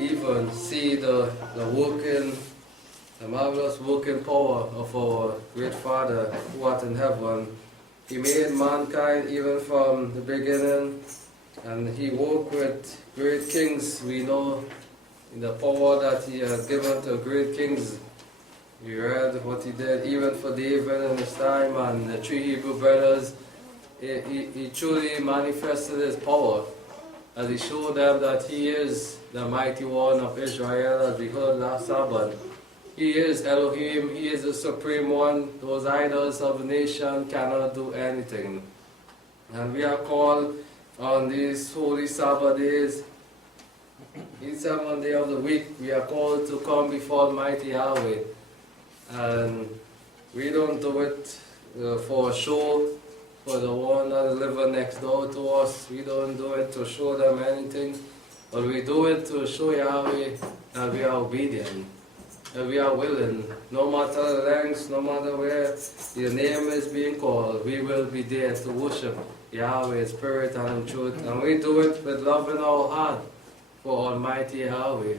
even see the marvelous working power of our great Father who art in heaven. He made mankind even from the beginning, and He worked with great kings. We know in the power that He has given to great kings. We read what He did even for David in his time, and the three Hebrew brothers. He truly manifested His power as He showed them that He is the mighty one of Israel, as we heard last Sabbath. He is Elohim, He is the Supreme One. Those idols of the nation cannot do anything. And we are called on these holy Sabbath days, each 7th day of the week, we are called to come before Almighty Yahweh. And we don't do it for a show, for the one that is living next door to us. We don't do it to show them anything, but we do it to show Yahweh that we are obedient, that we are willing. No matter the lengths, no matter where your name is being called, we will be there to worship Yahweh in spirit and in truth. And we do it with love in our heart for Almighty Yahweh.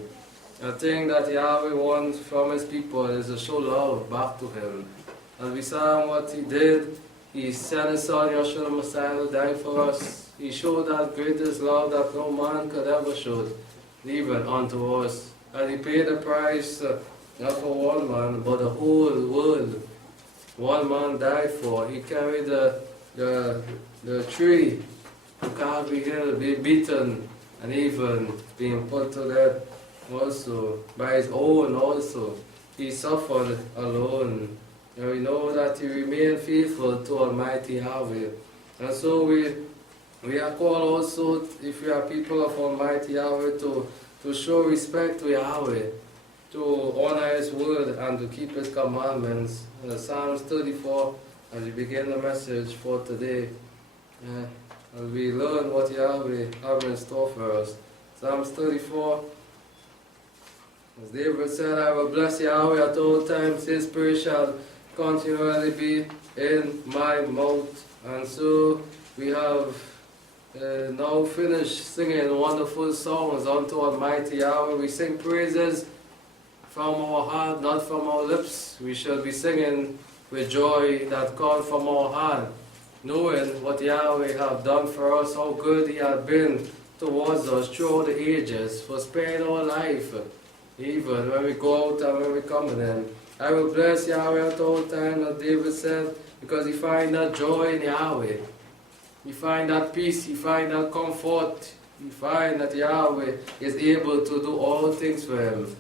The thing that Yahweh wants from His people is to show love back to Him. And we saw what He did. He sent His Son, Yeshua the Messiah, to die for us. He showed that greatest love that no man could ever show, even unto us. And He paid the price, not for one man, but the whole world. One man died for. He carried the tree to Calvary Hill, being beaten, and even being put to death also, by His own also. He suffered alone. And we know that He remained faithful to Almighty Yahweh. And so we are called also, if we are people of Almighty Yahweh, to show respect to Yahweh, to honor His word and to keep His commandments. Psalms 34, as we begin the message for today, and we learn what Yahweh has in store for us. Psalms 34, as David said, I will bless Yahweh at all times, His praise shall continually be in my mouth. And so we have now finished singing wonderful songs unto Almighty Yahweh. We sing praises from our heart, not from our lips. We shall be singing with joy that comes from our heart, knowing what Yahweh have done for us, how good He has been towards us throughout the ages, for sparing our life, even when we go out and when we come in. I will bless Yahweh at all times, as David said, because he find that joy in Yahweh. He find that peace, he find that comfort, he find that Yahweh is able to do all things for him.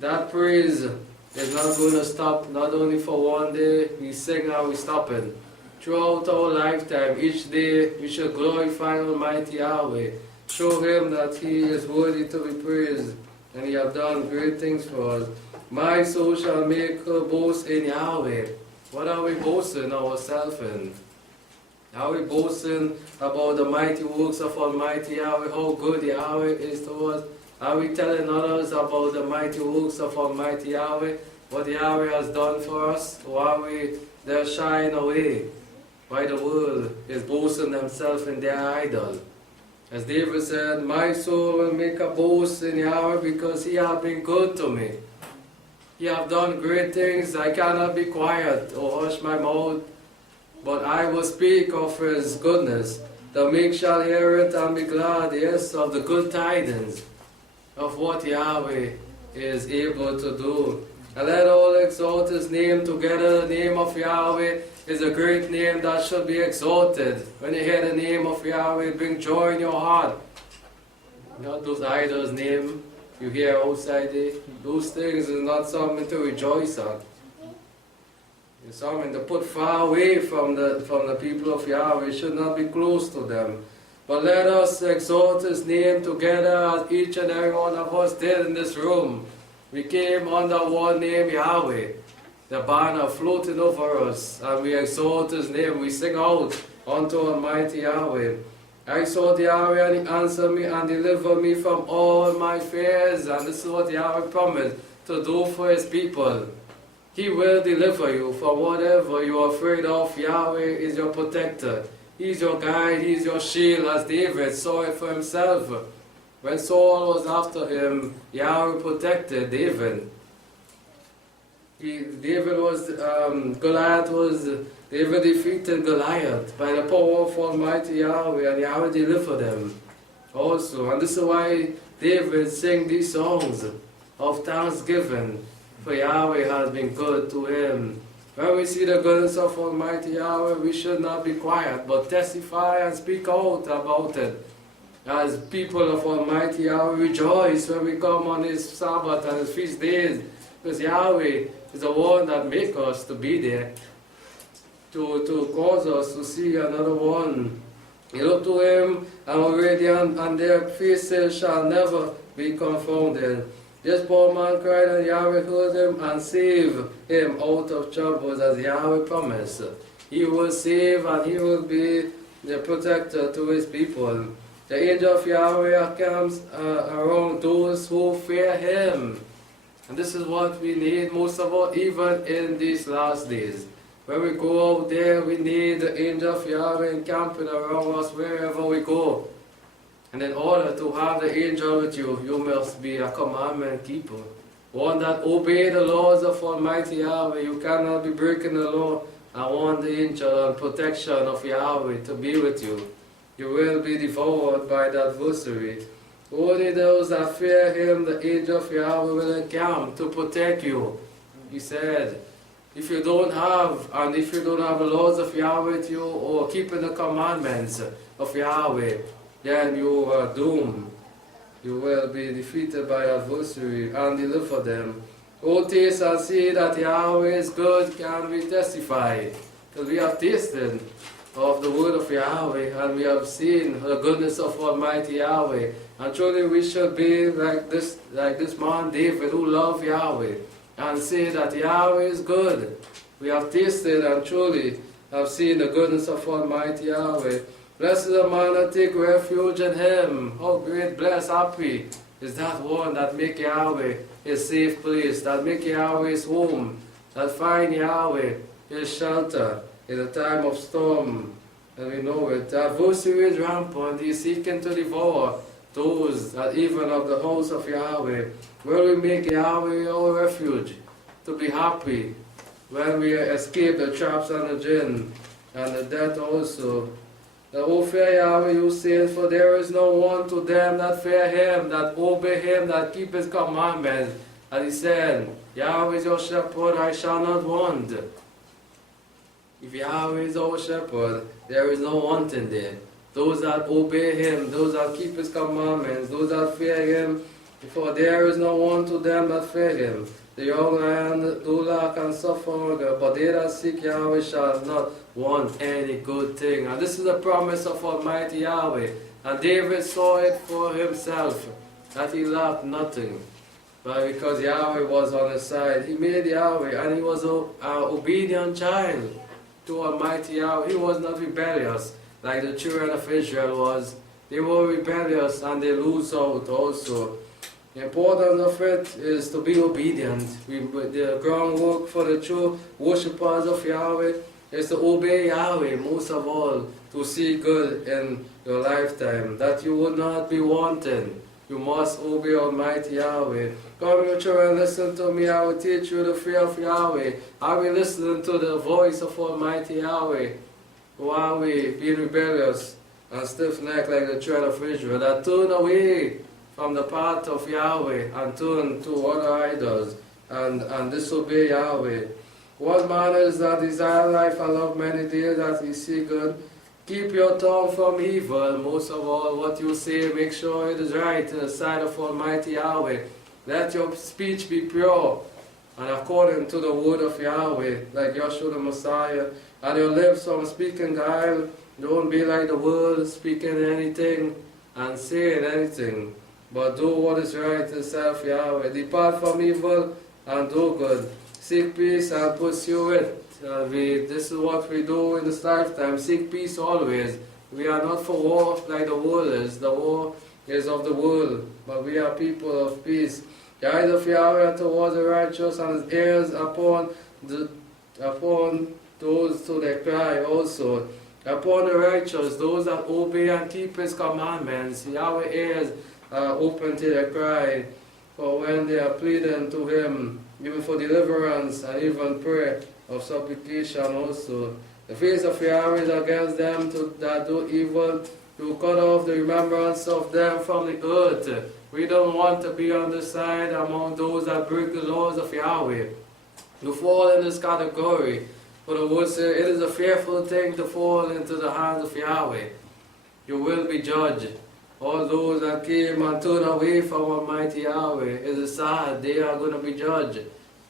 That praise is not going to stop, not only for one day, we sing and we stop it. Throughout our lifetime, each day, we should glorify Almighty Yahweh. Show Him that He is worthy to be praised, and He has done great things for us. My soul shall make her boast in Yahweh. What are we boasting ourselves in? Are we boasting about the mighty works of Almighty Yahweh, how good Yahweh is to us? Are we telling others about the mighty works of Almighty Yahweh, what Yahweh has done for us? Or are we there shying away while the world is boasting themselves in their idol? As David said, my soul will make a boast in Yahweh because He has been good to me. He has done great things. I cannot be quiet or hush my mouth, but I will speak of His goodness. The meek shall hear it and be glad, yes, of the good tidings of what Yahweh is able to do. And let all exalt His name together. The name of Yahweh is a great name that should be exalted. When you hear the name of Yahweh, bring joy in your heart. Not those idols' name you hear outside there. Those things is not something to rejoice at. It's something to put far away from the people of Yahweh. It should not be close to them. But let us exalt His name together as each and every one of us did in this room. We came under one name, Yahweh, the banner floating over us, and we exalt His name. We sing out unto Almighty Yahweh. I sought Yahweh, and He answered me and delivered me from all my fears. And this is what Yahweh promised to do for His people. He will deliver you from whatever you are afraid of. Yahweh is your protector. He's your guide, He's your shield, as David saw it for himself. When Saul was after him, Yahweh protected David. David defeated Goliath by the power of Almighty Yahweh, and Yahweh delivered him also. And this is why David sang these songs of thanksgiving, for Yahweh has been good to him. When we see the goodness of Almighty Yahweh, we should not be quiet, but testify and speak out about it. As people of Almighty Yahweh, rejoice when we come on His Sabbath and His feast days, because Yahweh is the one that makes us to be there, to cause us to see another one. You look to Him, and radiant, and their faces shall never be confounded. This poor man cried, and Yahweh heard him and saved him out of troubles, as Yahweh promised. He will save, and He will be the protector to His people. The angel of Yahweh comes around those who fear Him. And this is what we need most of all, even in these last days. When we go out there, we need the angel of Yahweh encamping around us wherever we go. And in order to have the angel with you, you must be a commandment keeper. One that obey the laws of Almighty Yahweh. You cannot be breaking the law and want the angel and protection of Yahweh to be with you. You will be devoured by the adversary. Only those that fear Him, the angel of Yahweh will encamp to protect you. He said, if you don't have the laws of Yahweh with you, or keeping the commandments of Yahweh, then you are doomed. You will be defeated by adversary and deliver them. O taste and see that Yahweh is good, can we testify? Because we have tasted of the word of Yahweh, and we have seen the goodness of Almighty Yahweh. And truly we should be like this man David, who loved Yahweh, and say that Yahweh is good. We have tasted and truly have seen the goodness of Almighty Yahweh. Blessed is the man that take refuge in Him. How great, blessed, happy is that one that make Yahweh His safe place, that make Yahweh His home, that find Yahweh His shelter in a time of storm. And we know it. The adversary is rampant. He is seeking to devour those that even of the house of Yahweh. Will we make Yahweh our refuge, to be happy when we escape the traps and the gin and the death also. The O fear Yahweh, you saints, for there is no one to them that fear Him, that obey Him, that keep His commandments. And He said, Yahweh is your shepherd, I shall not want. If Yahweh is our shepherd, there is no wanting there. Those that obey Him, those that keep His commandments, those that fear Him, for there is no one to them that fear Him. The young lion do lack and suffer hunger, but they that seek Yahweh shall not want any good thing. And this is the promise of Almighty Yahweh. And David saw it for himself, that he lacked nothing. But because Yahweh was on his side, he made Yahweh, and he was an obedient child to Almighty Yahweh. He was not rebellious like the children of Israel was. They were rebellious and they lose out also. The importance of it is to be obedient. The groundwork for the true worshippers of Yahweh is to obey Yahweh most of all, to see good in your lifetime, that you would not be wanting. You must obey Almighty Yahweh. Come, you children, listen to me. I will teach you the fear of Yahweh. I will listen to the voice of Almighty Yahweh. While we being rebellious and stiff-necked like the children of Israel, that turn away from the path of Yahweh and turn to other idols and disobey Yahweh. What man is that desire life and love many days that he see good? Keep your tongue from evil. Most of all, what you say, make sure it is right in the sight of Almighty Yahweh. Let your speech be pure and according to the word of Yahweh, like Yeshua the Messiah. And your lips from speaking guile. Don't be like the world, speaking anything and saying anything, but do what is right in the sight of Yahweh. Depart from evil and do good. Seek peace and pursue it. This is what we do in this lifetime. Seek peace always. We are not for war like the world is. The war is of the world, but we are people of peace. The eyes of Yahweh are towards the righteous, and His ears upon those to their cry also. Upon the righteous, those that obey and keep His commandments. Yahweh ears open to their cry, for when they are pleading to him, even for deliverance and even prayer of supplication also. The face of Yahweh is against them that do evil, to cut off the remembrance of them from the earth. We don't want to be on the side among those that break the laws of Yahweh. You fall in this category. For the word says, it is a fearful thing to fall into the hands of Yahweh. You will be judged. All those that came and turned away from Almighty Yahweh, it is sad, they are going to be judged.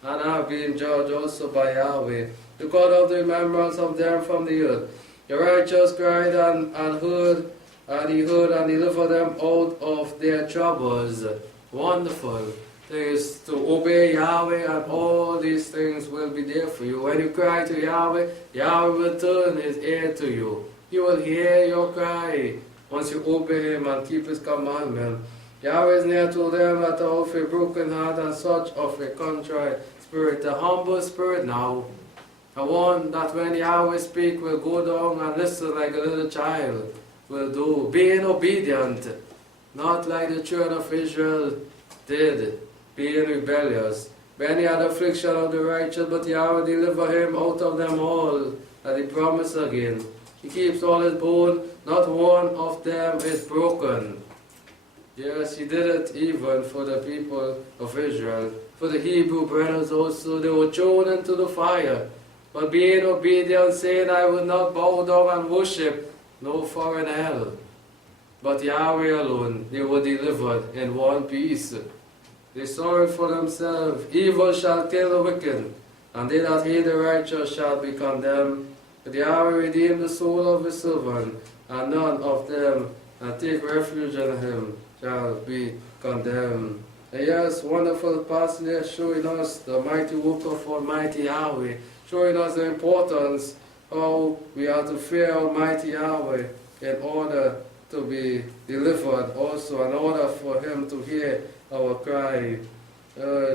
And are being judged also by Yahweh. To cut off the remembrance of them from the earth. The righteous cried and heard, and he heard and delivered them out of their troubles. Wonderful. Is to obey Yahweh, and all these things will be there for you. When you cry to Yahweh, Yahweh will turn his ear to you. He will hear your cry once you obey him and keep his commandment. Yahweh is near to them that are of a broken heart and such of a contrite spirit, a humble spirit now. A one that when Yahweh speak will go down and listen like a little child will do, being obedient, not like the children of Israel did, being rebellious. Many had affliction of the righteous, but Yahweh deliver him out of them all, that he promised again. He keeps all his bones, not one of them is broken. Yes, he did it even for the people of Israel. For the Hebrew brothers also, they were thrown into the fire. But being obedient, saying, I will not bow down and worship no foreign hell. But Yahweh alone, they were delivered in one piece. They saw it for themselves. Evil shall kill the wicked, and they that hate the righteous shall be condemned. But Yahweh redeemed the soul of his servant, and none of them that take refuge in him shall be condemned. And yes, wonderful passage showing us the mighty work of Almighty Yahweh, showing us the importance how we are to fear Almighty Yahweh in order to be delivered, also in order for him to hear our cry.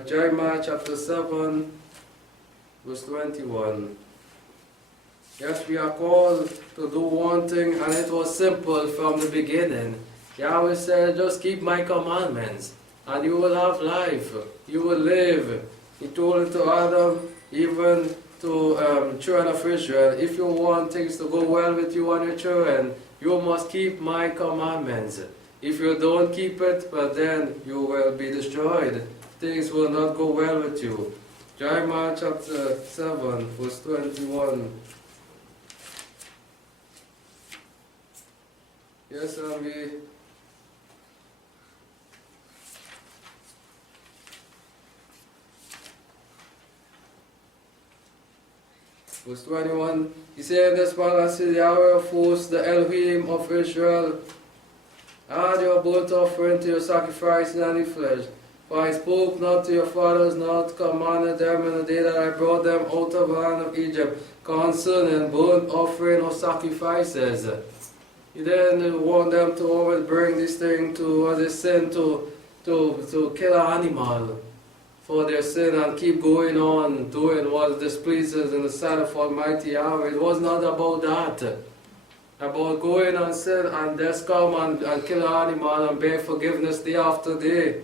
Jeremiah chapter 7, verse 21. Yes, we are called to do one thing, and it was simple from the beginning. Yahweh said, just keep my commandments, and you will have life. You will live. He told it to Adam, even to children of Israel, if you want things to go well with you and your children, you must keep my commandments. If you don't keep it, well then you will be destroyed. Things will not go well with you. Jeremiah chapter 7, verse 21. Yes, and we verse 21, he said, this man said, Yahweh of hosts, the Elohim of Israel, add your burnt offering to your sacrifices and your flesh. For I spoke not to your fathers, not commanded them in the day that I brought them out of the land of Egypt, concerning burnt offering or sacrifices. He didn't want them to always bring this thing to, as a sin, to kill an animal for their sin and keep going on doing what displeases in the sight of Almighty Yahweh. It was not about that. About going and sin and just come and kill an animal and beg forgiveness day after day.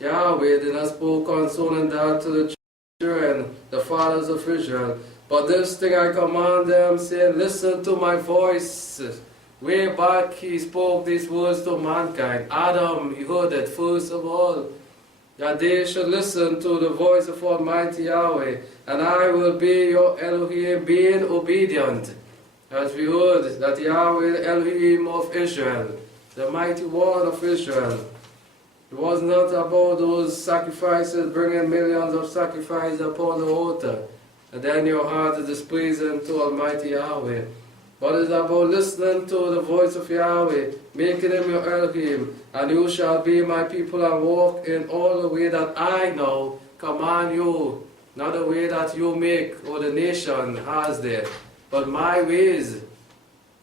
Yahweh did not speak concerning that to the children, the fathers of Israel. But this thing I command them, saying, listen to my voice. Way back he spoke these words to mankind. Adam, he heard it first of all, that they should listen to the voice of Almighty Yahweh, and I will be your Elohim, being obedient. As we heard that Yahweh, the Elohim of Israel, the mighty one of Israel. It was not about those sacrifices, bringing millions of sacrifices upon the altar, and then your heart is displeasing to Almighty Yahweh. But it's about listening to the voice of Yahweh, making him your Elohim, and you shall be my people and walk in all the way that I now command you, not the way that you make or the nation has there, but my ways,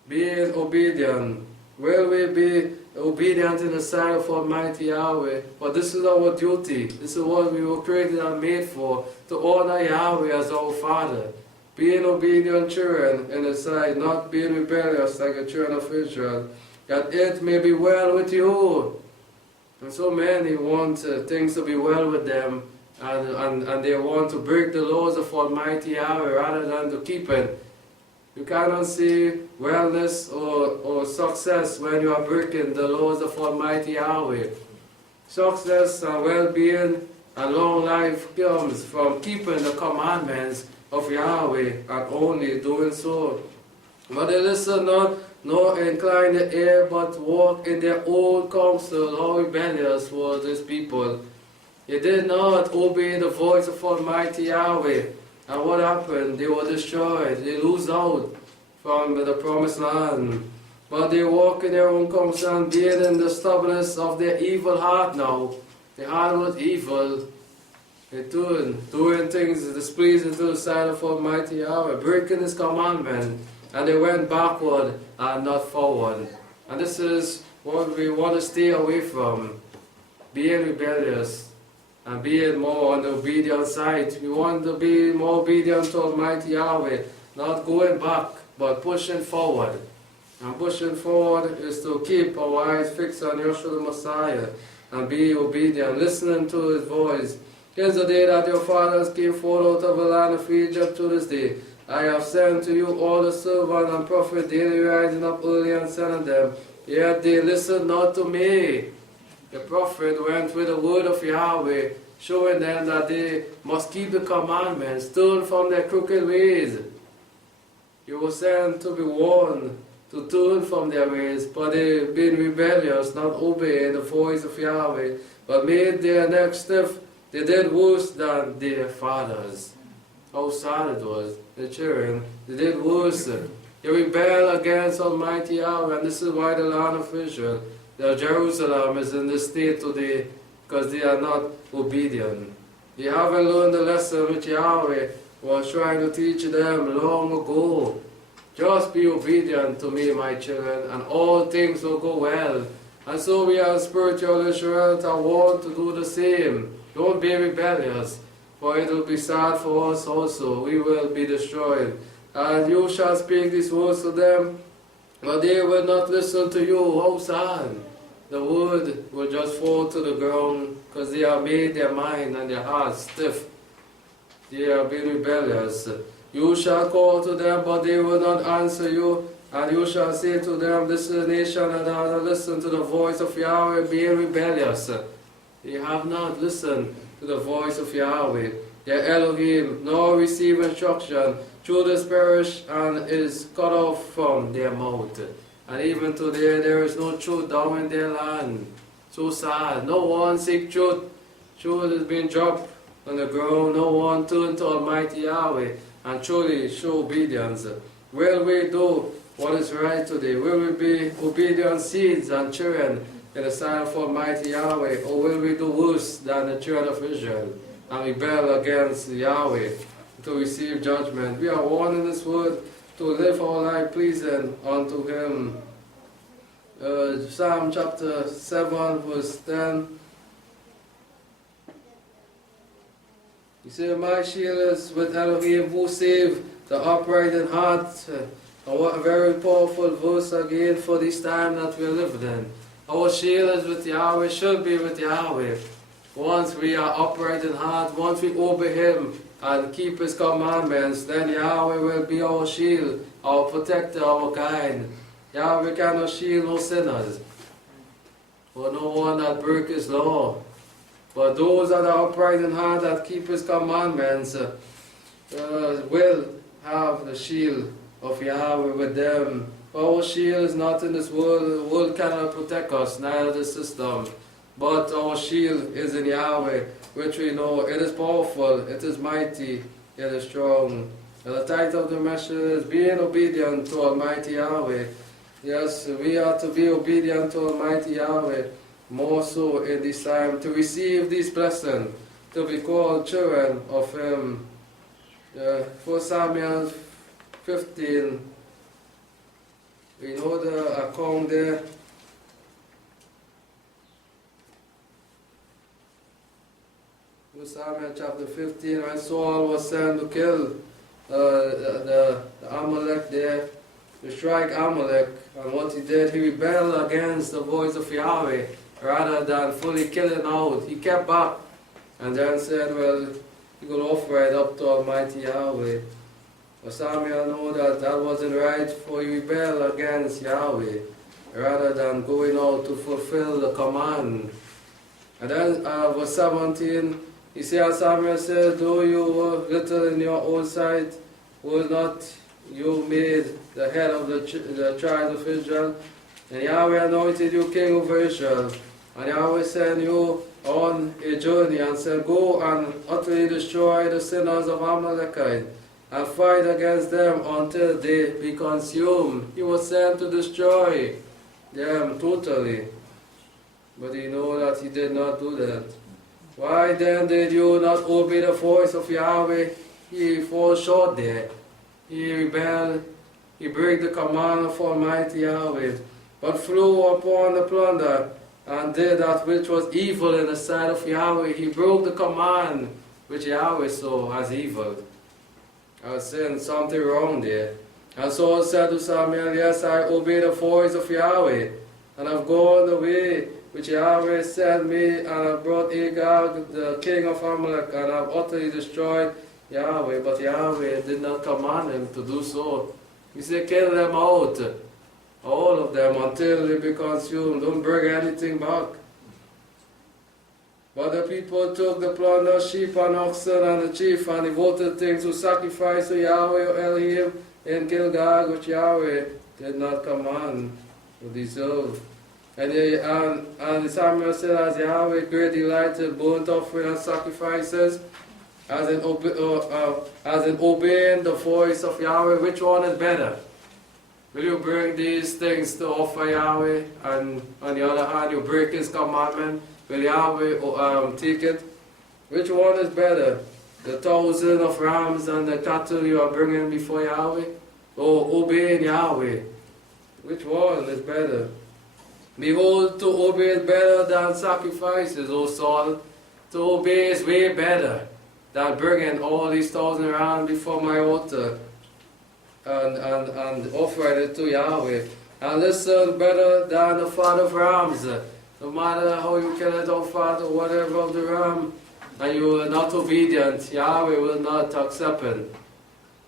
being obedient. Will we be obedient in the sight of Almighty Yahweh? But this is our duty. This is what we were created and made for, to honor Yahweh as our Father. Being obedient children in His sight, not being rebellious like the children of Israel, that it may be well with you. And so many want things to be well with them, and they want to break the laws of Almighty Yahweh rather than to keep it. You cannot see wellness or success when you are breaking the laws of Almighty Yahweh. Success and well-being and long life comes from keeping the commandments of Yahweh and only doing so. But they listen not, nor incline the ear, but walk in their own counsel. How rebellious were these people. They did not obey the voice of Almighty Yahweh. And what happened? They were destroyed. They lose out from the promised land. But they walk in their own counsel and being in the stubbornness of their evil heart now. Their heart was evil. They doing things displeasing to the sight of Almighty Yahweh, breaking His commandment. And they went backward and not forward. And this is what we want to stay away from. Being rebellious and being more on the obedient side. We want to be more obedient to Almighty Yahweh, not going back, but pushing forward. And pushing forward is to keep our eyes fixed on Yeshua the Messiah and be obedient, listening to His voice. Here's the day that your fathers came forth out of the land of Egypt to this day. I have sent to you all the servant and prophet daily rising up early and sending them. Yet they listened not to me. The prophet went with the word of Yahweh, showing them that they must keep the commandments, turn from their crooked ways. You were sent to be warned, to turn from their ways, but they've been rebellious, not obeying the voice of Yahweh, but made their neck stiff. They did worse than their fathers. How sad it was. The children, they did worse. They rebelled against Almighty Yahweh, and this is why the land of Israel, Jerusalem, is in this state today, because they are not obedient. They haven't learned the lesson which Yahweh was trying to teach them long ago. Just be obedient to me, my children, and all things will go well. And so we as spiritual Israel are warned to do the same. Don't be rebellious, for it will be sad for us also. We will be destroyed. And you shall speak these words to them, but they will not listen to you. How sad. The word will just fall to the ground, because they have made their mind and their hearts stiff. They have been rebellious. You shall call to them, but they will not answer you. And you shall say to them, this is a nation that has not listened to the voice of Yahweh, being rebellious. They have not listened to the voice of Yahweh, their Elohim, nor receive instruction. Judas perish and is cut off from their mouth. And even today there is no truth down in their land. So sad. No one seek truth. Truth has been dropped on the ground. No one turned to Almighty Yahweh and truly show obedience. Will we do what is right today? Will we be obedient seeds and children in the sight of Almighty Yahweh? Or will we do worse than the children of Israel and rebel against Yahweh to receive judgment? We are warned in this word to live our life pleasing unto Him. Psalm chapter 7 verse 10. He said, my shield is with Elohim who save the upright in heart. And what a very powerful verse again for this time that we are living in. Our shield is with Yahweh, should be with Yahweh. Once we are upright in heart, once we obey Him and keep His commandments, then Yahweh will be our shield, our protector, our guide. Yahweh cannot shield no sinners, or no one that break His law. But those that are upright in heart, that keep His commandments, will have the shield of Yahweh with them. Our shield is not in this world. The world cannot protect us, neither the system. But our shield is in Yahweh, which we know it is powerful, it is mighty, it is strong. And the title of the message is being obedient to Almighty Yahweh. Yes, we are to be obedient to Almighty Yahweh, more so in this time, to receive this blessing, to be called children of Him. 1 Samuel 15, we know the account there. Samuel chapter 15, when Saul was sent to kill the Amalek there, to strike Amalek, and what he did, he rebelled against the voice of Yahweh. rather than fully killing out. He kept back and then said, well, he could offer it up to Almighty Yahweh. But Samuel knew that that wasn't right, for he rebelled against Yahweh rather than going out to fulfill the command. And then verse 17, he said, Samuel said, though you were little in your own sight, was not you made the head of the tribe of Israel? And Yahweh anointed you king over Israel. And Yahweh sent you on a journey and said, go and utterly destroy the sinners of Amalekite and fight against them until they be consumed. He was sent to destroy them totally. But he knew that he did not do that. Why then did you not obey the voice of Yahweh? He falls short there. He rebelled. He broke the command of Almighty Yahweh, but flew upon the plunder and did that which was evil in the sight of Yahweh. He broke the command which Yahweh saw as evil. I was saying something wrong there. And Saul said to Samuel, yes, I obey the voice of Yahweh, and have gone the way which Yahweh sent me, and have brought Agag, the king of Amalek, and have utterly destroyed Yahweh. But Yahweh did not command him to do so. He said, kill them out, all of them, until they be consumed. Don't bring anything back. But the people took the plunder, sheep and oxen, and the chief, and devoted things to sacrifice to Yahweh Elohim in Gilgal, which Yahweh did not command to deserve. And Samuel said, as Yahweh great delighted burnt offering and sacrifices, as in obeying the voice of Yahweh, which one is better? Will you bring these things to offer Yahweh, and on the other hand you break his commandment? Will Yahweh take it? Which one is better? The 1,000 of rams and the cattle you are bringing before Yahweh? Or obeying Yahweh? Which one is better? Behold, to obey is better than sacrifices, O Saul. To obey is way better than bringing all these 1,000 rams before my altar and offering it to Yahweh. And listen, better than the fat of rams. No matter how you kill it or fat or whatever of the ram, and you are not obedient, Yahweh will not accept it.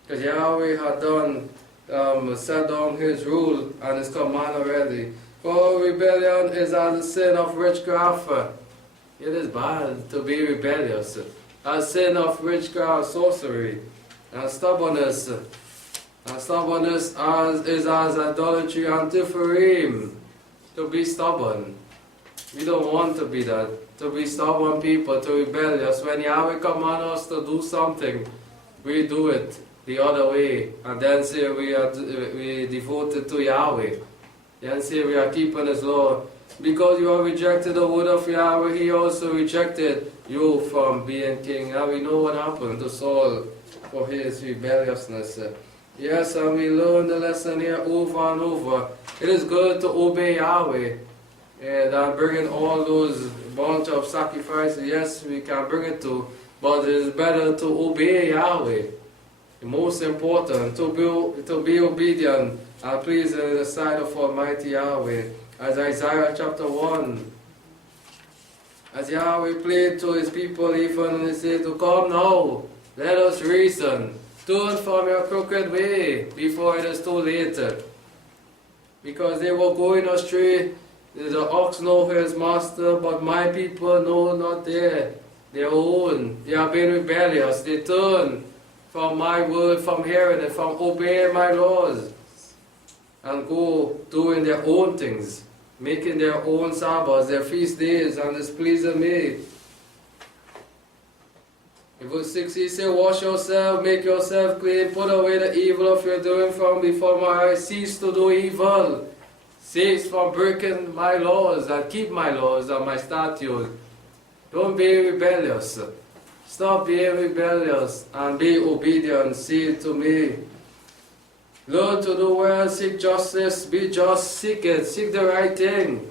Because Yahweh had set down his rule and his command already. For rebellion is as the sin of witchcraft. It is bad to be rebellious. As sin of witchcraft, sorcery, and stubbornness. And stubbornness is as idolatry and Tipharim. To be stubborn. We don't want to be that. To be stubborn people, to rebellious. When Yahweh commands us to do something, we do it the other way. And then say we devoted to Yahweh. Then say we are keeping his law. Because you have rejected the word of Yahweh, he also rejected you from being king. Now we know what happened to Saul for his rebelliousness. Yes, and we learn the lesson here over and over. It is good to obey Yahweh. And bringing all those bunch of sacrifices, yes, we can bring it to, but it is better to obey Yahweh. The most important, to be obedient and pleasing in the sight of Almighty Yahweh. As Isaiah chapter 1. As Yahweh plead to his people, even he said, to come now, let us reason. Turn from your crooked way before it is too late. Because they were going astray. The ox knows his master, but my people know not their own. They have been rebellious. They turn from my word, from hearing it, from obeying my laws, and go doing their own things, making their own Sabbaths, their feast days, and displeasing me. In verse 6 he said, wash yourself, make yourself clean, put away the evil of your doing from before my eyes, cease to do evil. Cease from breaking my laws and keep my laws and my statutes. Don't be rebellious. Stop being rebellious and be obedient. Say to me. Learn to do well, seek justice, be just, seek it, seek the right thing.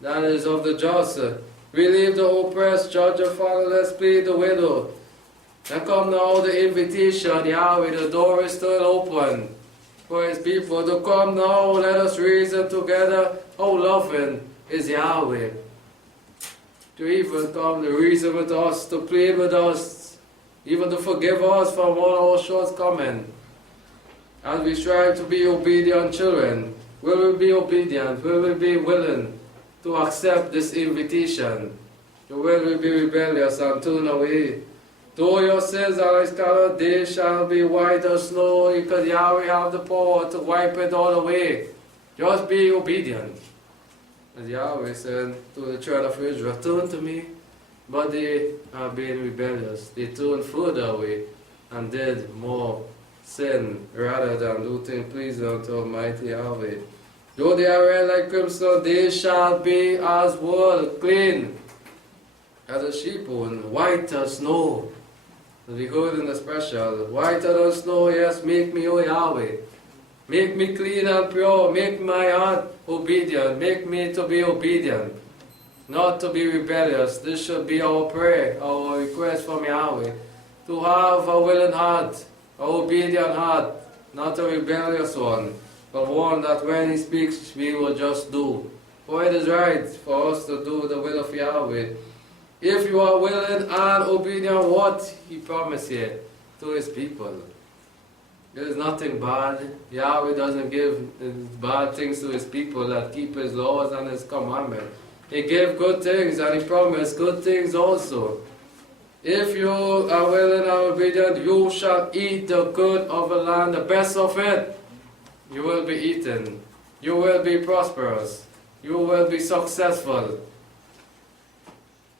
That is of the just. Relieve the oppressed, judge the fatherless, plead the widow. And come now the invitation, Yahweh, the door is still open for his people to come now. Let us reason together. How loving is Yahweh. to even come to reason with us, to plead with us, even to forgive us from all our shortcomings. As we strive to be obedient children, will we be obedient? Will we be willing to accept this invitation? Or will we be rebellious and turn away? Though your sins are like scarlet, they shall be white as snow, because Yahweh have the power to wipe it all away. Just be obedient. As Yahweh said to the children of Israel, turn to me, but they have been rebellious. They turned further away and did more sin rather than do things pleasing unto Almighty Yahweh. Though they are red like crimson, they shall be as wool, clean as a sheep bone, white as snow. As we heard in the special, whiter than snow, yes, make me, O Yahweh. Make me clean and pure, make my heart obedient, make me to be obedient, not to be rebellious. This should be our prayer, our request from Yahweh, to have a willing heart, an obedient heart, not a rebellious one, but one that when He speaks, we will just do. For it is right for us to do the will of Yahweh. If you are willing and obedient, what He promised here to His people. There is nothing bad. Yahweh doesn't give bad things to His people that keep His laws and His commandments. He gave good things and He promised good things also. If you are willing and obedient, you shall eat the good of the land, the best of it. You will be eaten. You will be prosperous. You will be successful.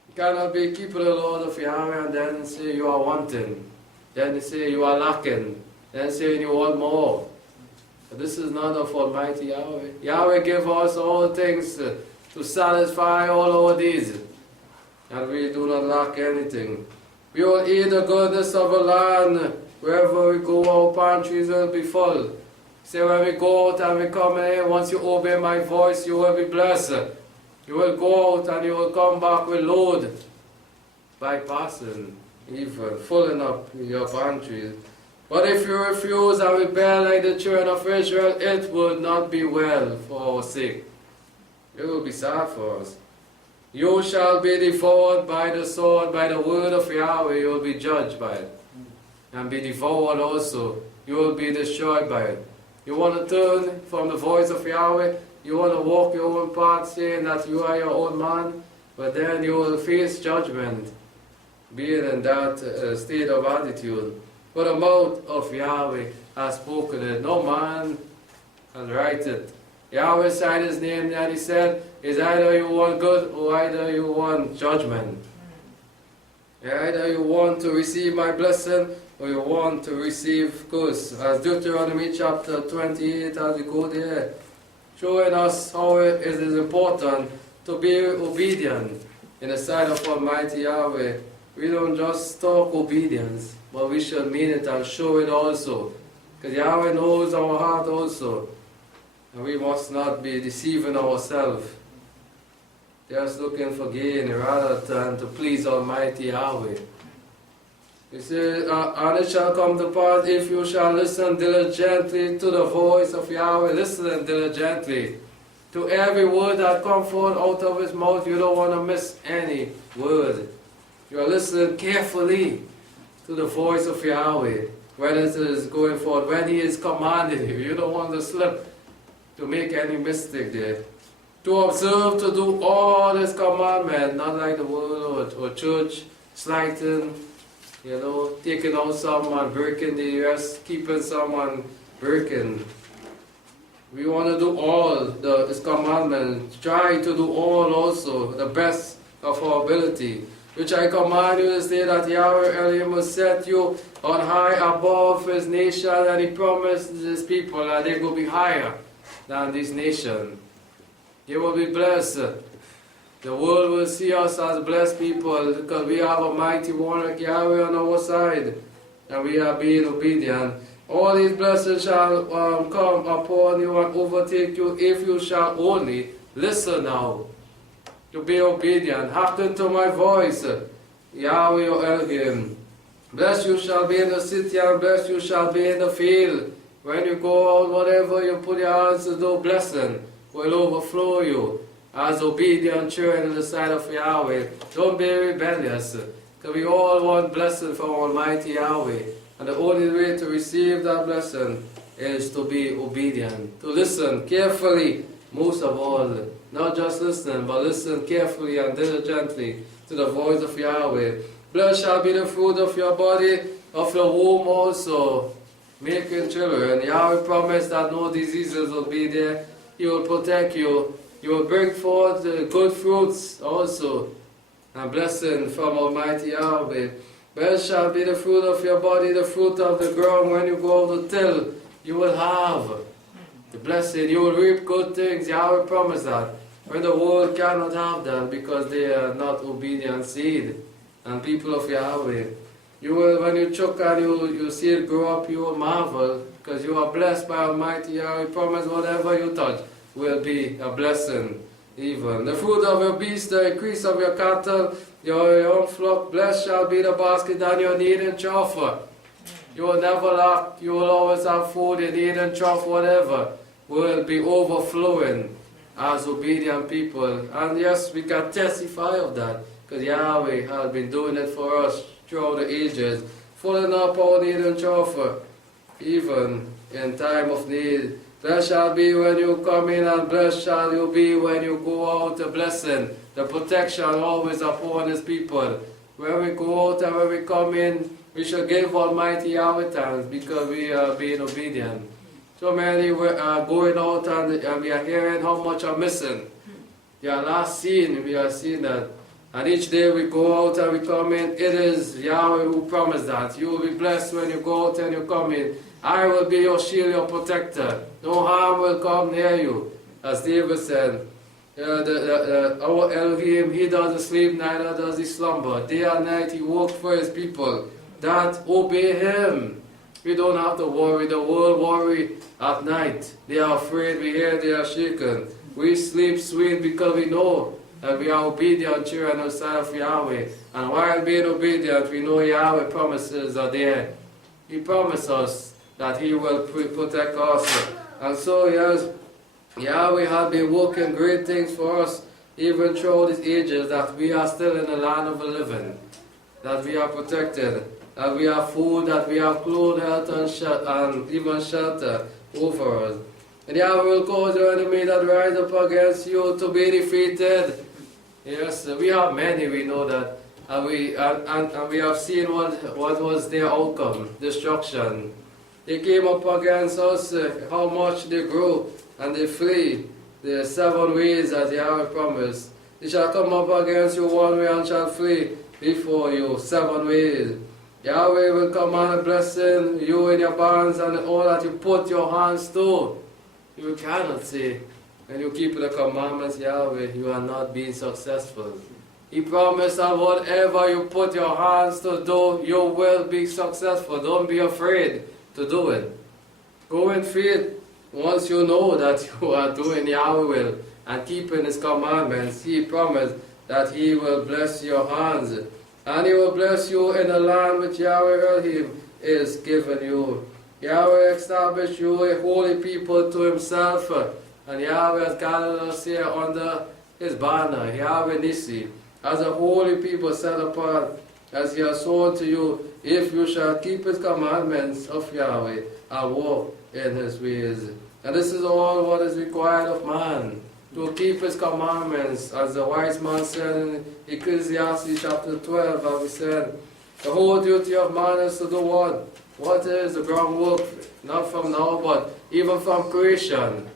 You cannot be keeping the laws of Yahweh and then say you are wanting. Then say you are lacking. Then say you want more. But this is not of Almighty Yahweh. Yahweh give us all things to satisfy all our needs. And we do not lack anything. We will eat the goodness of the land. Wherever we go, our pantries will be full. Say when we go out and we come in, once you obey my voice, you will be blessed. You will go out and you will come back with load, bypassing, even filling up your pantries. But if you refuse and rebel like the children of Israel, it will not be well for our sake. It will be sad for us. You shall be devoured by the sword, by the word of Yahweh, you will be judged by it. And be devoured also, you will be destroyed by it. You want to turn from the voice of Yahweh, you want to walk your own path saying that you are your own man, but then you will face judgment, being in that state of attitude. For the mouth of Yahweh has spoken it, no man can write it. Yahweh signed His name and He said, is either you want good or either you want judgment. Either you want to receive my blessing or you want to receive curse. As Deuteronomy chapter 28, as we go there, showing us how it is important to be obedient in the sight of Almighty Yahweh. We don't just talk obedience, but we should mean it and show it also. Because Yahweh knows our heart also. And we must not be deceiving ourselves. Just looking for gain rather than to please Almighty Yahweh. He says, and it shall come to pass if you shall listen diligently to the voice of Yahweh. Listen diligently to every word that comes forth out of His mouth. You don't want to miss any word. You are listening carefully to the voice of Yahweh when it is going forth, when He is commanding you. You don't want to slip, to make any mistake there. To observe, to do all His commandments, not like the world or church, slighting, taking out someone, breaking the rest, keeping someone breaking. We want to do all His commandments, try to do all also, the best of our ability. Which I command you this day, that Yahweh Elohim will set you on high above His nation, and He promised His people that they will be higher than this nation. You will be blessed. The world will see us as blessed people because we have a mighty one like Yahweh on our side and we are being obedient. All these blessings shall come upon you and overtake you if you shall only listen now. To be obedient. Hearken to my voice. Yahweh your Elohim. Blessed you shall be in the city and blessed you shall be in the field. When you go out, whatever you put your hands to do, blessing will overflow you. as obedient children in the sight of Yahweh. Don't be rebellious, because we all want blessing from Almighty Yahweh. And the only way to receive that blessing is to be obedient, to listen carefully, most of all. Not just listen, but listen carefully and diligently to the voice of Yahweh. Blessed shall be the fruit of your body, of your womb also, making children. Yahweh promised that no diseases will be there. He will protect you. You will bring forth good fruits also, and blessing from Almighty Yahweh. Blessed shall be the fruit of your body, the fruit of the ground. When you go to till, you will have the blessing. You will reap good things. Yahweh promised that. When the world cannot have that because they are not obedient seed and people of Yahweh. You will, when you choke and you see it grow up, you will marvel, because you are blessed by Almighty Yahweh. Promise whatever you touch will be a blessing. Even the fruit of your beast, the increase of your cattle, your own flock, blessed shall be the basket and your kneading trough. You will never lack. You will always have food, your kneading trough, whatever will be overflowing as obedient people. And yes, we can testify of that, because Yahweh has been doing it for us throughout the ages, filling up our kneading trough, even in time of need. Blessed shall be when you come in, and blessed shall you be when you go out. The blessing, the protection always upon His people. When we go out and when we come in, we should give Almighty Yahweh thanks, because we are being obedient. So many are going out and we are hearing how much are missing. Yeah, last scene, we are seeing that. And each day we go out and we come in, it is Yahweh who promised that. You will be blessed when you go out and you come in. I will be your shield, your protector. No harm will come near you. As David said, our Elohim, He doesn't sleep, neither does He slumber. Day and night He works for His people that obey Him. We don't have to worry. The world worry at night. They are afraid, we hear they are shaken. We sleep sweet because we know that we are obedient children outside of Yahweh. And while being obedient, we know Yahweh promises are there. He promised us that He will protect us. And so, yes, Yahweh has been working great things for us, even throughout these ages, that we are still in the land of the living, that we are protected, that we have food, that we have clothes, health, and even shelter over us. And Yahweh will cause your enemy that rise up against you to be defeated. Yes, we have many, we know that. And we have seen what was their outcome, destruction. They came up against us, how much they grew, and they flee. The 7 ways as Yahweh promised. They shall come up against you one way and shall flee before you 7 ways. Yahweh will command a blessing, you in your barns and all that you put your hands to. You cannot say, when you keep the commandments, Yahweh, you are not being successful. He promised that whatever you put your hands to do, you will be successful. Don't be afraid to do it. Go in faith. Once you know that you are doing Yahweh will and keeping His commandments, He promised that He will bless your hands. And He will bless you in the land which Yahweh Elohim is giving you. Yahweh established you a holy people to Himself. And Yahweh has gathered us here under His banner, Yahweh Nissi, as a holy people set apart, as He has sworn to you, if you shall keep His commandments of Yahweh and walk in His ways. And this is all what is required of man, to keep His commandments, as the wise man said in Ecclesiastes chapter 12, as we said, the whole duty of man is to do what? What is the groundwork, not from now, but even from creation?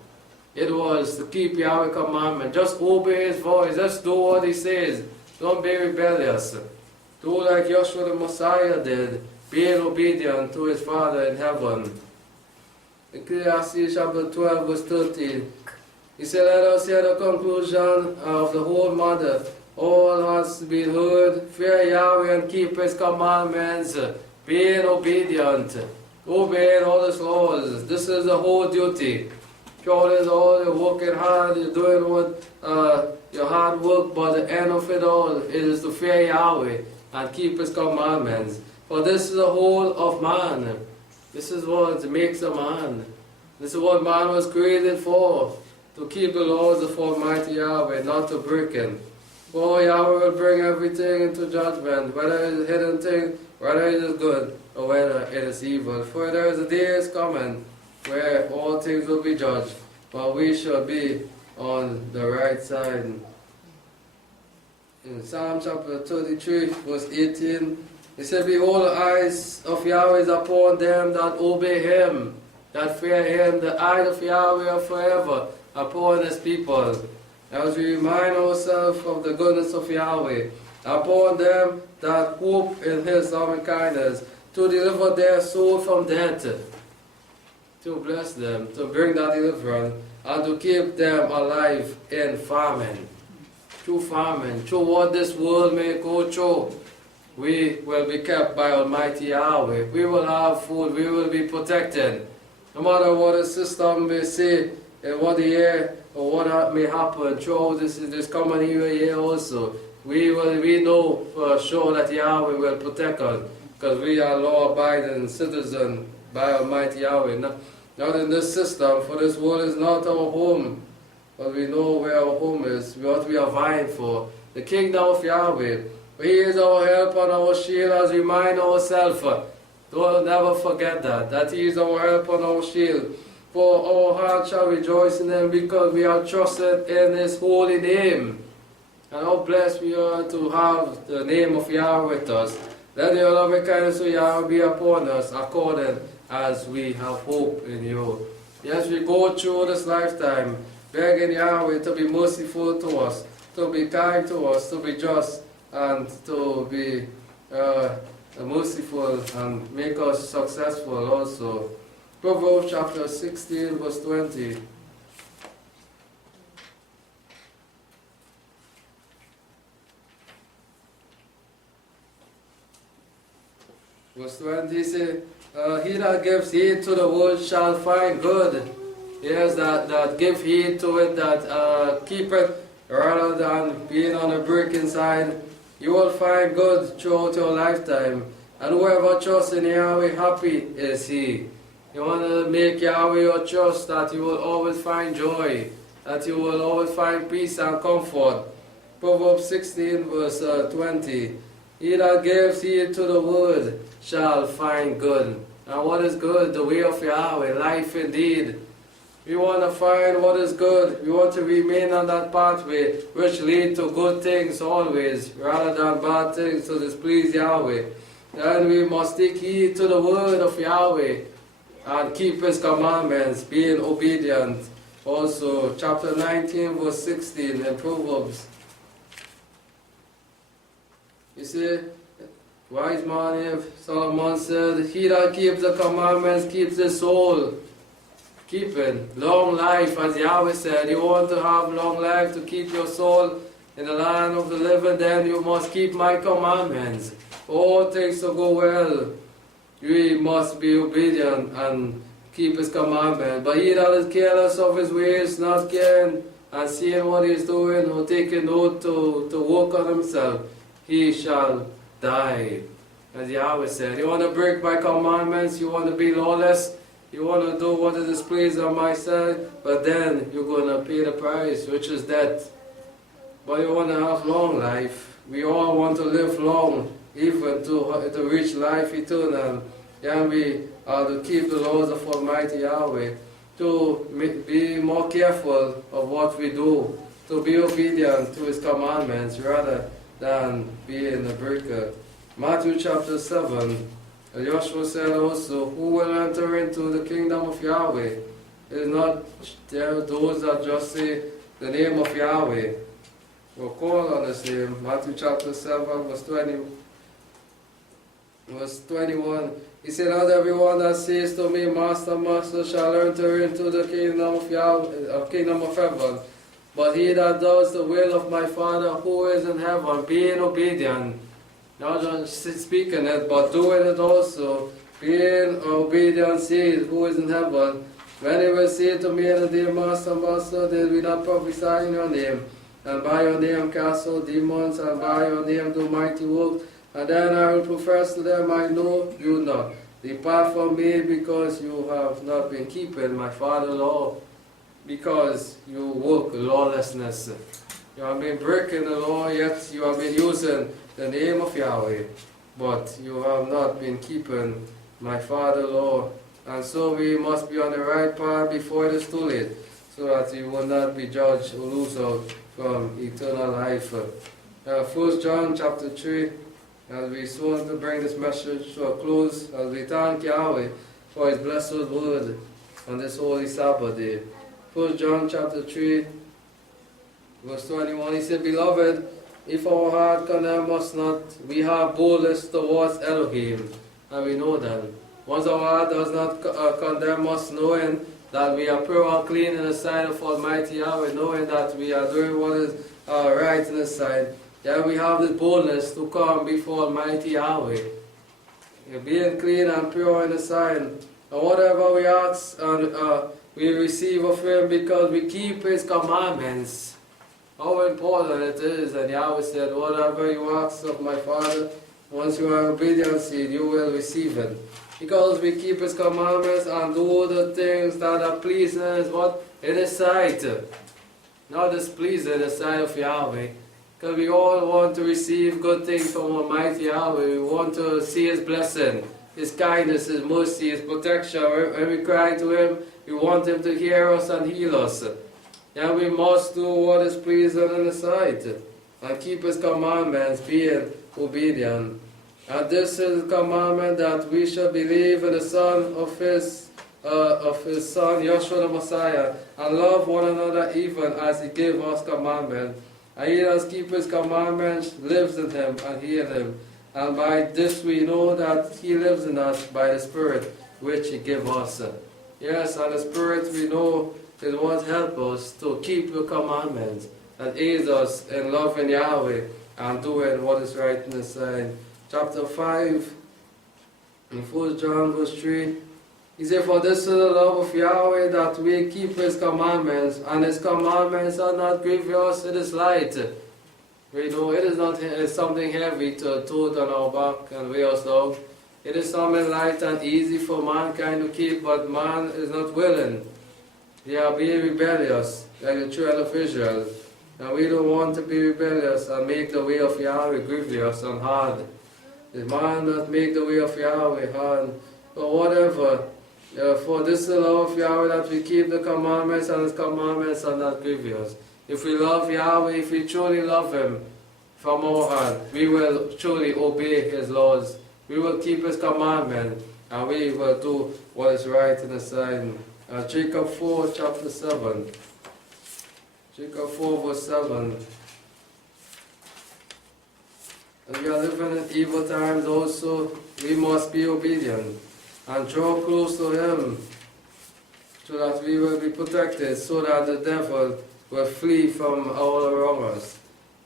It was to keep Yahweh's commandment. Just obey His voice. Just do what He says. Don't be rebellious. Do like Joshua the Messiah did, being obedient to His Father in heaven. Ecclesiastes chapter 12, verse 13. He said, let us hear the conclusion of the whole matter. All has been heard. Fear Yahweh and keep His commandments. Being obedient. Obeying all His laws. This is the whole duty. Sure is all you're working hard, you're doing what your hard work, but the end of it all is to fear Yahweh and keep His commandments. For this is the whole of man. This is what makes a man. This is what man was created for. to keep the laws of Almighty Yahweh, not to break them. For Yahweh will bring everything into judgment, whether it is hidden thing, whether it is good, or whether it is evil. For there is a day is coming where all things will be judged, but we shall be on the right side. In Psalm chapter 33, verse 18, it said, Behold, the eyes of Yahweh is upon them that obey him, that fear him. The eyes of Yahweh are forever upon his people. As we remind ourselves of the goodness of Yahweh, upon them that hope in his loving kindness, to deliver their soul from death, to bless them, to bring that deliverance, and to keep them alive in famine. Through famine, through what this world may go through, we will be kept by Almighty Yahweh. We will have food, we will be protected. No matter what the system may say, and what the year, or what may happen throughout this coming year also, we know for sure that Yahweh will protect us, because we are law-abiding citizens by Almighty Yahweh. Not in this system, for this world is not our home, but we know where our home is, what we are vying for. The kingdom of Yahweh. He is our help and our shield, as we remind ourselves. Don't never forget that He is our help and our shield. For our heart shall rejoice in Him, because we are trusted in His holy name. And how blessed we are to have the name of Yahweh with us. Let your loving kindness of Yahweh be upon us, according as we have hope in you. Yes, we go through this lifetime, begging Yahweh to be merciful to us, to be kind to us, to be just, and to be merciful and make us successful also. Proverbs chapter 16, verse 20. Verse 20 says, He that gives heed to the word shall find good. Yes, that give heed to it, that keep it, rather than being on the breaking side. You will find good throughout your lifetime. And whoever trusts in Yahweh, happy is he. You want to make Yahweh your trust, that you will always find joy, that you will always find peace and comfort. Proverbs 16, verse 20. He that gives heed to the word shall find good. And what is good? The way of Yahweh, life indeed. We want to find what is good. We want to remain on that pathway which lead to good things always, rather than bad things to displease Yahweh. And we must take heed to the word of Yahweh and keep His commandments, being obedient. Also, chapter 19, verse 16 in Proverbs. You see, wise man Solomon said, He that keeps the commandments keeps his soul. Keeping long life, as Yahweh said, you want to have long life to keep your soul in the land of the living, then you must keep my commandments. All things to go well, we must be obedient and keep His commandments. But he that is careless of his ways, not caring and seeing what he is doing, or taking note to work on himself, he shall die. As Yahweh said, you want to break my commandments, you want to be lawless, you want to do what is displeased on my side, but then you're going to pay the price, which is death. But you want to have long life. We all want to live long, even to reach life eternal. And we are to keep the laws of Almighty Yahweh, to be more careful of what we do, to be obedient to His commandments rather than being a breaker. Matthew chapter 7. Joshua said also, who will enter into the kingdom of Yahweh? It is not there those that just say the name of Yahweh. We'll call on His name. Matthew chapter 7, verse 21. He said, not everyone that says to me, Master, Master, shall enter into the kingdom of Yahweh, kingdom of heaven. But he that does the will of my Father who is in heaven, being obedient, not just speaking it, but doing it also, being obedient, seed who is in heaven. When he will say to me in the day, Master, Master, did we not prophesy in your name? And by your name cast out demons, and by your name do mighty works. And then I will profess to them, I know you not. Depart from me, because you have not been keeping my Father's law. because you work lawlessness. You have been breaking the law, yet you have been using the name of Yahweh, but you have not been keeping my Father's law. And so we must be on the right path before it is too late, so that we will not be judged or lose out from eternal life. 1 John chapter 3, as we want to bring this message to a close, as we thank Yahweh for His blessed word on this holy Sabbath day. 1 John chapter 3, verse 21, he said, Beloved, if our heart condemn us not, we have boldness towards Elohim. And we know that. Once our heart does not condemn us, knowing that we are pure and clean in the sight of Almighty Yahweh, knowing that we are doing what is right in His sight, then we have the boldness to come before Almighty Yahweh. Being clean and pure in the sight. And whatever we ask, and we receive of Him because we keep His commandments. How important it is. And Yahweh said, whatever you ask of my Father, once you are obedient, you will receive it. Because we keep His commandments and do the things that are pleasing in His sight. Not displeasing in the sight of Yahweh. Because we all want to receive good things from Almighty Yahweh. We want to see His blessing, His kindness, His mercy, His protection. When we cry to Him, we want Him to hear us and heal us. And we must do what is pleasing in His sight and keep His commandments, being obedient. And this is the commandment that we shall believe in the Son of His Son, Yahshua the Messiah, and love one another even as He gave us commandment. And he that keeps His commandments lives in Him and He in Him. And by this we know that He lives in us by the Spirit which He gave us. Yes, and the Spirit we know is what helps us to keep the commandments and aids us in loving Yahweh and doing what is right in His sight. Chapter 5, in 1 John verse 3, he said, For this is the love of Yahweh, that we keep His commandments, and His commandments are not grievous, it is light. We know it is not something heavy to tote on our back and weigh us down. It is something light and easy for mankind to keep, but man is not willing. They are being rebellious, like the children of Israel. And we don't want to be rebellious and make the way of Yahweh grievous and hard. The man that make the way of Yahweh hard, or whatever. For this is the love of Yahweh, that we keep the commandments, and His commandments are not grievous. If we love Yahweh, if we truly love Him from our heart, we will truly obey His laws. We will keep His commandments, and we will do what is right in His sight. Jacob 4, chapter 7. Jacob 4, verse 7. As we are living in evil times also, we must be obedient and draw close to Him, so that we will be protected, so that the devil will flee from all around us.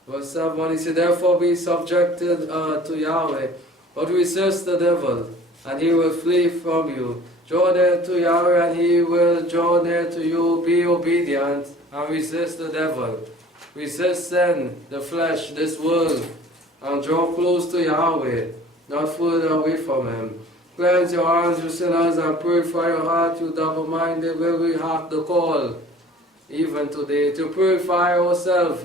Verse 7, he said, Therefore be subjected to Yahweh, but resist the devil, and he will flee from you. Draw near to Yahweh, and He will draw near to you. Be obedient, and resist the devil. Resist sin, the flesh, this world, and draw close to Yahweh, not further away from Him. Cleanse your hands, you sinners, and purify your heart, you double-minded. Will we have the call, even today, to purify ourselves,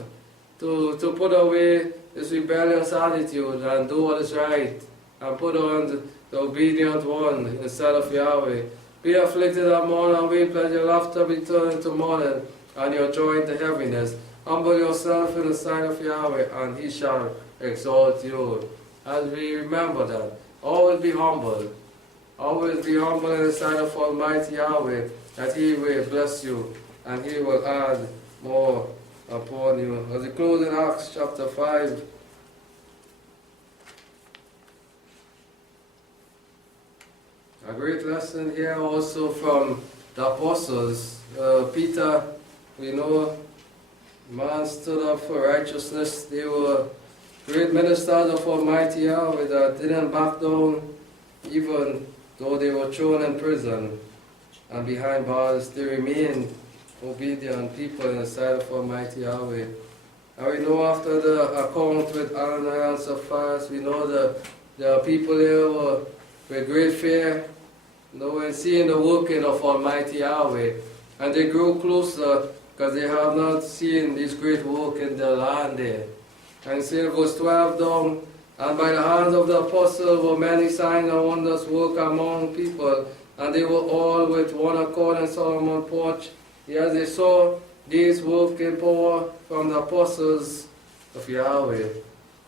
to put away this rebellious attitude and do what is right, and put on the obedient one instead of Yahweh. Be afflicted and mourn and weep, let your laughter be turned into mourning, and your joy into heaviness. Humble yourself in the sight of Yahweh, and He shall exalt you. As we remember that, always be humble. Always be humble in the sight of Almighty Yahweh, that He will bless you, and He will add more upon you. As we close in Acts chapter 5, a great lesson here also from the apostles. Peter, we know, man stood up for righteousness. They were great ministers of Almighty Yahweh that didn't back down, even though they were thrown in prison and behind bars. They remained obedient people in the sight of Almighty Yahweh. And we know after the account with Ananias and Sapphira, we know that the people there were with great fear, knowing, seeing the working of Almighty Yahweh. And they grew closer because they have not seen this great work in the land there. And say verse 12 down, and by the hands of the apostle were many signs and wonders work among people, and they were all with one accord in Solomon's porch. Yes, they saw these work in power from the apostles of Yahweh.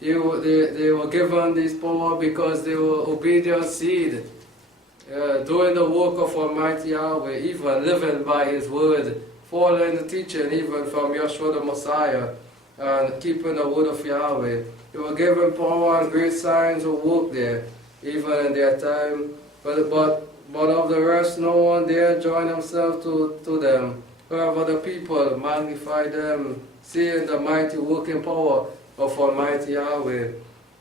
They were given this power because they were obedient seed, doing the work of Almighty Yahweh, even living by His word, following the teaching even from Yahshua the Messiah, and keeping the word of Yahweh. They were given power and great signs of work there, even in their time. But of the rest, no one dare join himself to them. However, the people magnified them, seeing the mighty working power of Almighty Yahweh.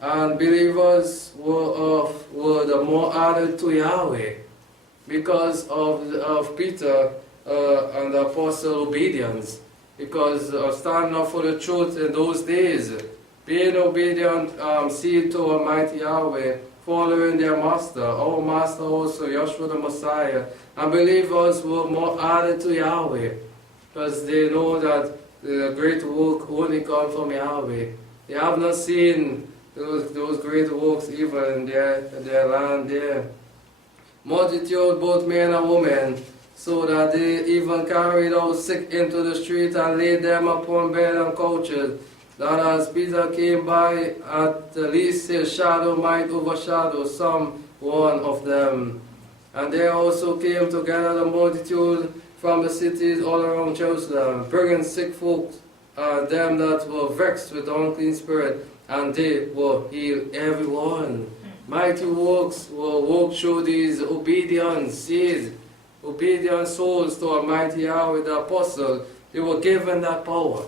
And believers were the more added to Yahweh because of Peter and the apostle obedience, because of standing up for the truth in those days, being obedient, seed to Almighty Yahweh, following their master, our master also, Yahshua the Messiah. And believers were more added to Yahweh because they know that the great work only comes from Yahweh. They have not seen those great works even in their land there. Multitude, both men and women, so that they even carried out sick into the street and laid them upon bed and couches, that as Peter came by, at the least his shadow might overshadow some one of them. And there also came together the multitude from the cities all around Jerusalem, bringing sick folks, them that were vexed with unclean spirit, and they were healed everyone. Mighty works were worked through these obedient seeds, obedient souls to Almighty Yahweh the apostle. They were given that power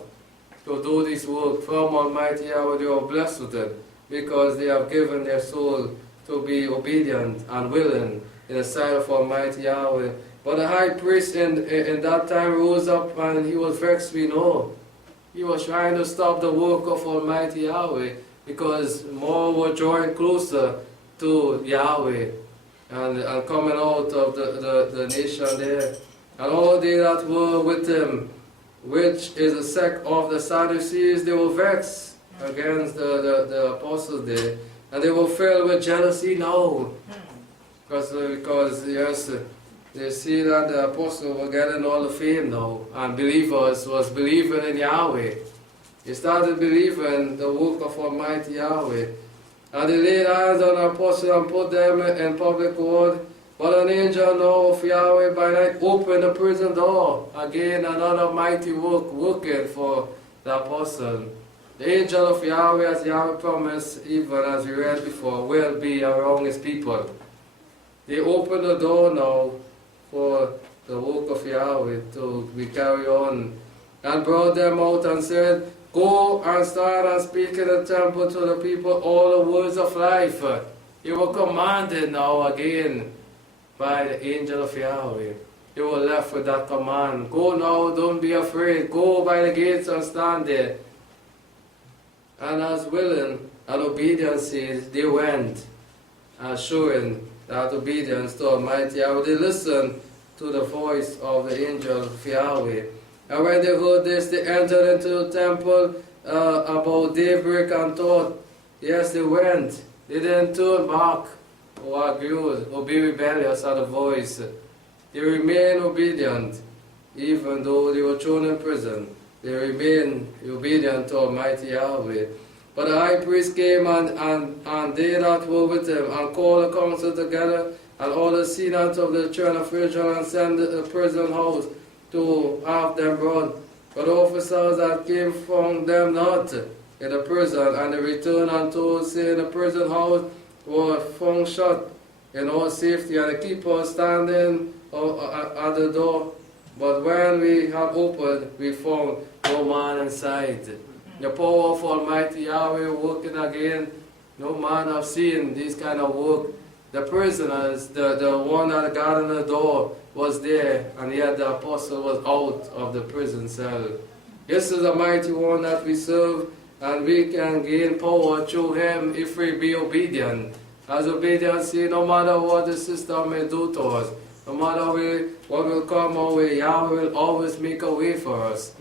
to do this work from Almighty Yahweh. They were blessed with it because they have given their soul to be obedient and willing in the sight of Almighty Yahweh. But the high priest in that time rose up and he was vexed, we know. He was trying to stop the work of Almighty Yahweh because more were drawing closer to Yahweh and coming out of the nation there. And all they that were with him, which is a sect of the Sadducees, they were vexed against the apostles there. And they were filled with jealousy now. Because yes, they see that the apostles were getting all the fame now, and believers was believing in Yahweh. They started believing the work of Almighty Yahweh. And they laid hands on the apostles and put them in public ward. But an angel now of Yahweh by night opened the prison door. Again, another mighty work working for the apostle. The angel of Yahweh, as Yahweh promised, even as we read before, will be around His people. They opened the door now for the work of Yahweh to be carried on, and brought them out and said, "Go and stand and speak in the temple to the people all the words of life." They were commanded now again by the angel of Yahweh. They were left with that command. Go now, don't be afraid. Go by the gates and stand there. And as willing and obedience they went, showing that obedience to Almighty Yahweh. They listened to the voice of the angel of Yahweh. And when they heard this, they entered into the temple about daybreak and thought. Yes, they went. They didn't turn back or argue or be rebellious at the voice. They remained obedient, even though they were thrown in prison. They remained obedient to Almighty Yahweh. But the high priest came and they that were with him, and called the council together, and all the senate of the children of Israel, and sent the prison house to have them brought. But the officers that came found them not in the prison, and they returned and told, saying, the prison house was found shut in all safety, and the keeper standing at the door. But when we had opened, we found no man inside. The power of Almighty Yahweh working again. No man have seen this kind of work. The prisoners, the one that guarded the door was there, and yet the apostle was out of the prison cell. This is a mighty one that we serve, and we can gain power through him if we be obedient. As obedience, no matter what the system may do to us, No matter what will come our way, Yahweh will always make a way for us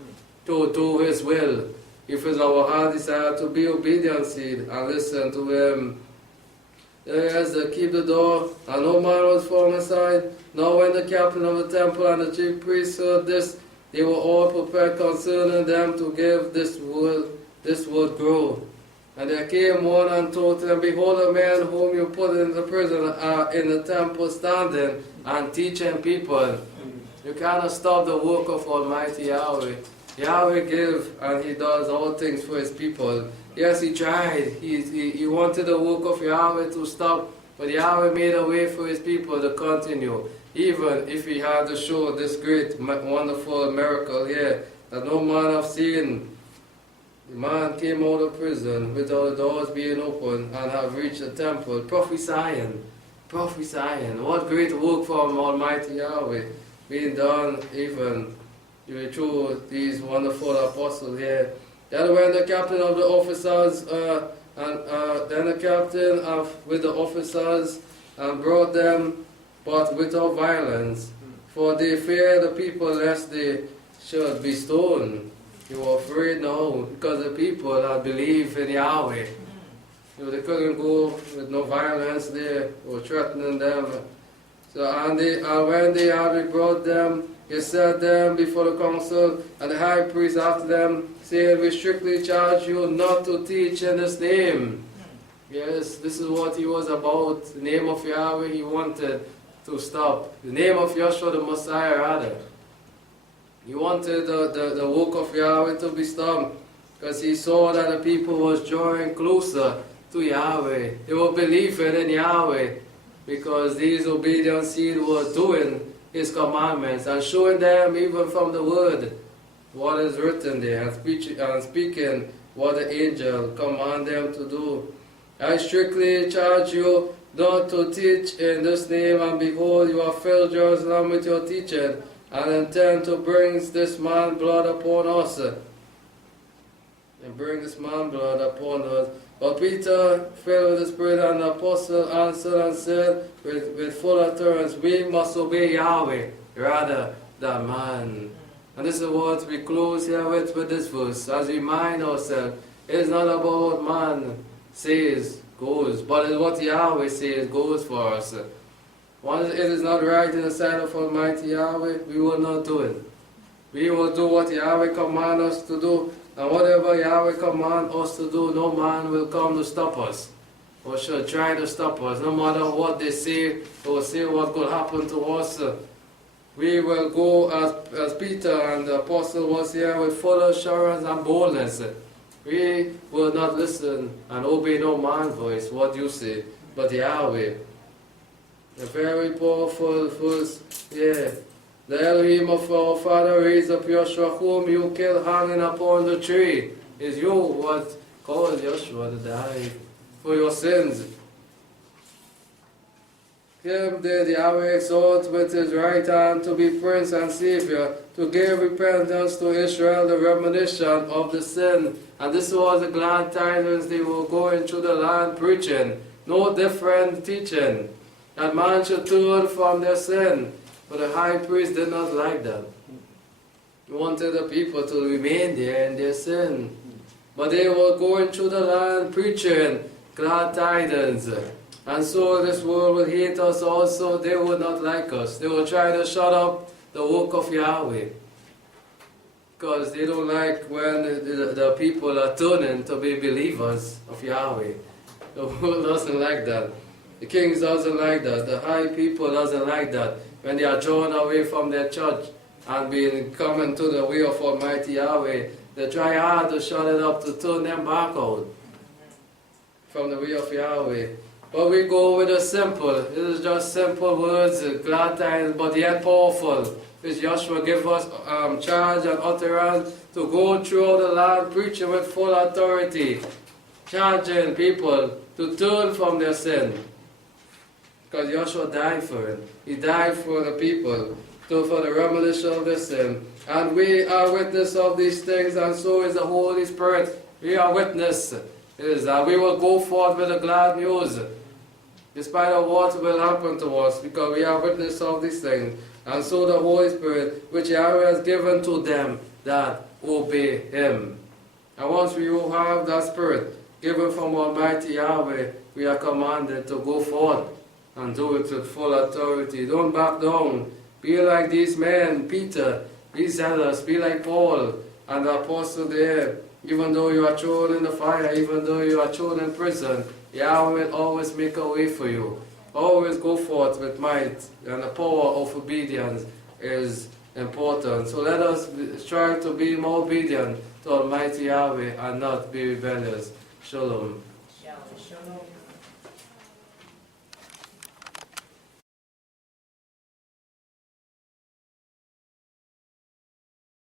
to do His will. If it's our heart desire to be obedient and listen to Him. Yes, they keep the door, and no man was found inside. Now when the captain of the temple and the chief priests heard this, they were all prepared concerning them to give this word grow. And there came one and told them, Behold, the men whom you put in the prison are in the temple standing and teaching people. You cannot stop the work of Almighty Yahweh. Yahweh gives and He does all things for His people. Yes, He tried. He wanted the work of Yahweh to stop, but Yahweh made a way for His people to continue. Even if He had to show this great, wonderful miracle here that no man have seen. The man came out of prison without the doors being open and have reached the temple, prophesying. What great work from Almighty Yahweh being done even through these wonderful apostles here. Then when the captain of the officers with the officers and brought them, but without violence, for they feared the people lest they should be stoned. They were afraid now because the people had believed in Yahweh. They couldn't go with no violence there or threatening them. So and when they had brought them, He set them before the council, and the high priest after them, saying, We strictly charge you not to teach in this name. Yes, this is what he was about. The name of Yahweh he wanted to stop. The name of Yeshua the Messiah rather. He wanted the work of Yahweh to be stopped because he saw that the people was drawing closer to Yahweh. They were believing in Yahweh because these obedient seed were doing His commandments and showing them even from the word what is written there and speaking what the angel command them to do. I strictly charge you not to teach in this name, and behold, you have filled Jerusalem with your teaching, and intend to bring this man blood upon us. And bring this man blood upon us. But Peter, filled with the Spirit, and the apostle answered and said with full utterance, We must obey Yahweh rather than man. And this is what we close here with this verse, as we remind ourselves, it is not about what man says goes, but it's what Yahweh says goes for us. Once it is not right in the sight of Almighty Yahweh, we will not do it. We will do what Yahweh commands us to do, and whatever Yahweh commands us to do, no man will come to stop us, or shall try to stop us, no matter what they say, or say what could happen to us. We will go as Peter and the apostle was here with full assurance and boldness. We will not listen and obey no man's voice, what you say, but Yahweh. A very powerful verse, yeah. The Elohim of our father raised up Yeshua, whom you killed hanging upon the tree. Is you what caused Yeshua to die for your sins. Him did Yahweh exalt with His right hand to be Prince and Savior, to give repentance to Israel, the remission of the sin. And this was the glad tidings they were going through the land preaching. No different teaching. That man should turn from their sin. But the high priest did not like that. He wanted the people to remain there in their sin. But they were going through the land preaching glad tidings. And so this world will hate us also. They would not like us. They will try to shut up the work of Yahweh. Because they don't like when the people are turning to be believers of Yahweh. The world doesn't like that. The kings doesn't like that. The high people doesn't like that. When they are drawn away from their church and being coming to the way of Almighty Yahweh, they try hard to shut it up, to turn them back out from the way of Yahweh. But we go with a simple, it is just simple words, glad tidings, but yet powerful, which Yeshua gives us charge and utterance to go throughout the land preaching with full authority, charging people to turn from their sin. Because Yeshua died for it. He died for the people, for the remission of their sin. And we are witness of these things, and so is the Holy Spirit. We are witness. It is that we will go forth with the glad news. despite of what will happen to us, because we are witness of these things. And so the Holy Spirit, which Yahweh has given to them that obey Him. And once we will have that Spirit given from Almighty Yahweh, we are commanded to go forth and do it with full authority. Don't back down. Be like these men, Peter. Be zealous. Be like Paul and the apostle there. Even though you are thrown in the fire, even though you are thrown in prison, Yahweh will always make a way for you. Always go forth with might, and the power of obedience is important. So let us try to be more obedient to Almighty Yahweh and not be rebellious. Shalom.